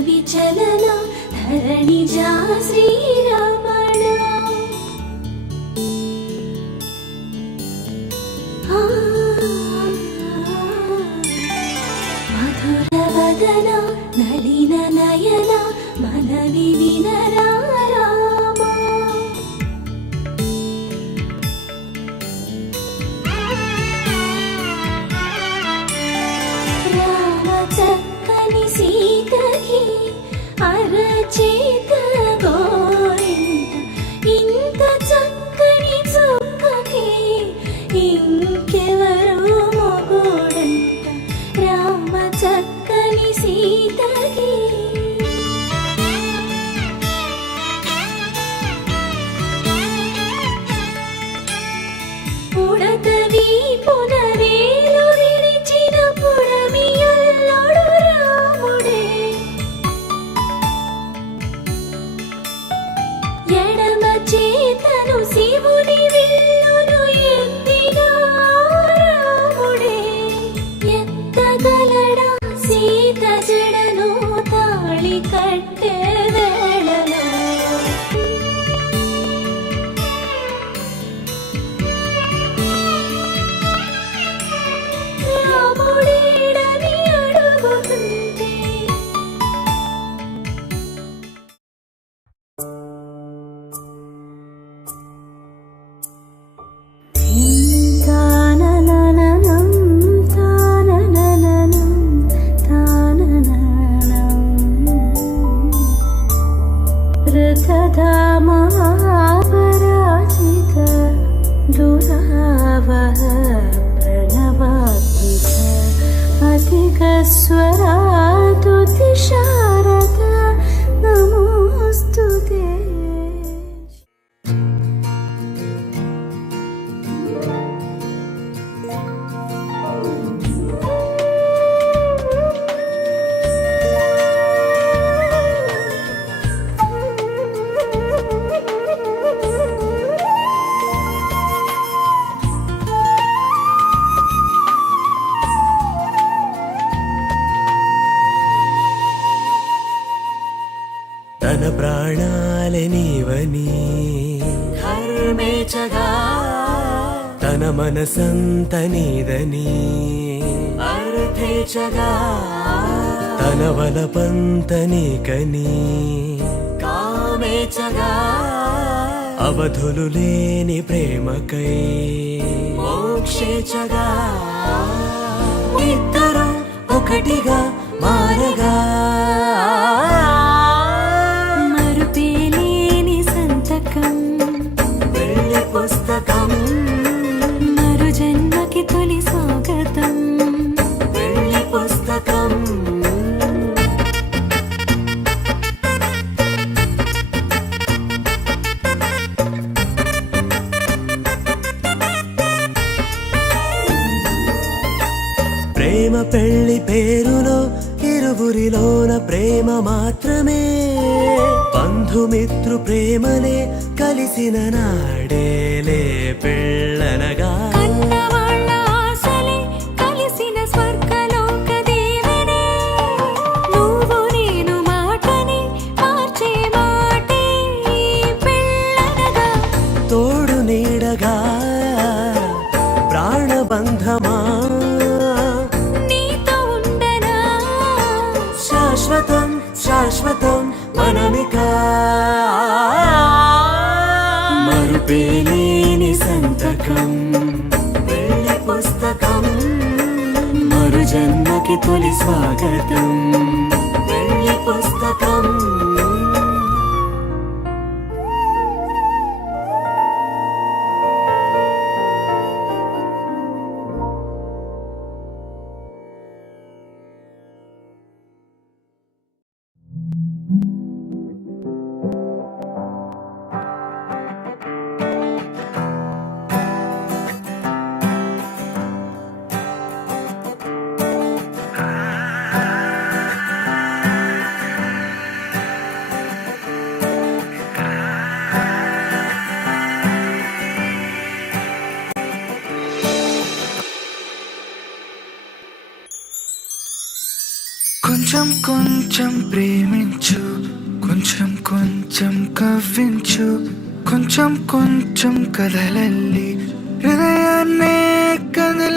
విచలన ధరణిజా శ్రీరమణ మధుర వదన నళిన నయన మనవి వినరా అరచేత గోరింట ఇంత చక్కని చుక్కకి ఇంకెవరు మొగుడంట రామ చక్కని సీతకి ఉడతవి పునవేలు విడిచిన పుడమియల్లోడు రాముడే చేతను శివుని విల్లును ఎత్తిగా రాముడే ఎత్తగలడా సీత జడను తాళి కట్టే వేళలో రాముడేడని అడుగుతుంటే తన ప్రాణాలే నీవని హర్మేచగా తన మనసంత నీదని అర్థేచగా తన వలపంత నీకని కామేచగా అవధులు లేని ప్రేమకై మోక్షేచగా ఇద్దరు ఒకటిగా మారగా పుస్తకం మరు జన్మకి తొలి స్వాగతం వెళ్ళి పుస్తకం ప్రేమ పెళ్లి పేరులో ఇరువురిలోన ప్రేమ మాత్రమే బంధుమిత్రు ప్రేమనే కలిసిన నాడేలే పెళ్ళనగా కన్నవాళ్ళ ఆశలే కలిసిన స్వర్గలోక దేవుడే నువ్వు నేను మాటని మార్చే మాటే పెళ్ళనగా తోడు నీడగా ప్రాణబంధమా నీతో ఉండనా శాశ్వతం శాశ్వతం మనమికా మరుపేలేని సంతకం వెళ్ళి పుస్తకం మరు జన్మకి తొలి స్వాగతం వెళ్ళి పుస్తకం కొంచెం కొంచెం ప్రేమించు, కొంచెం కొంచెం కవ్వించు, కొంచెం కొంచెం కదలల్లి హృదయాన్నే కదలి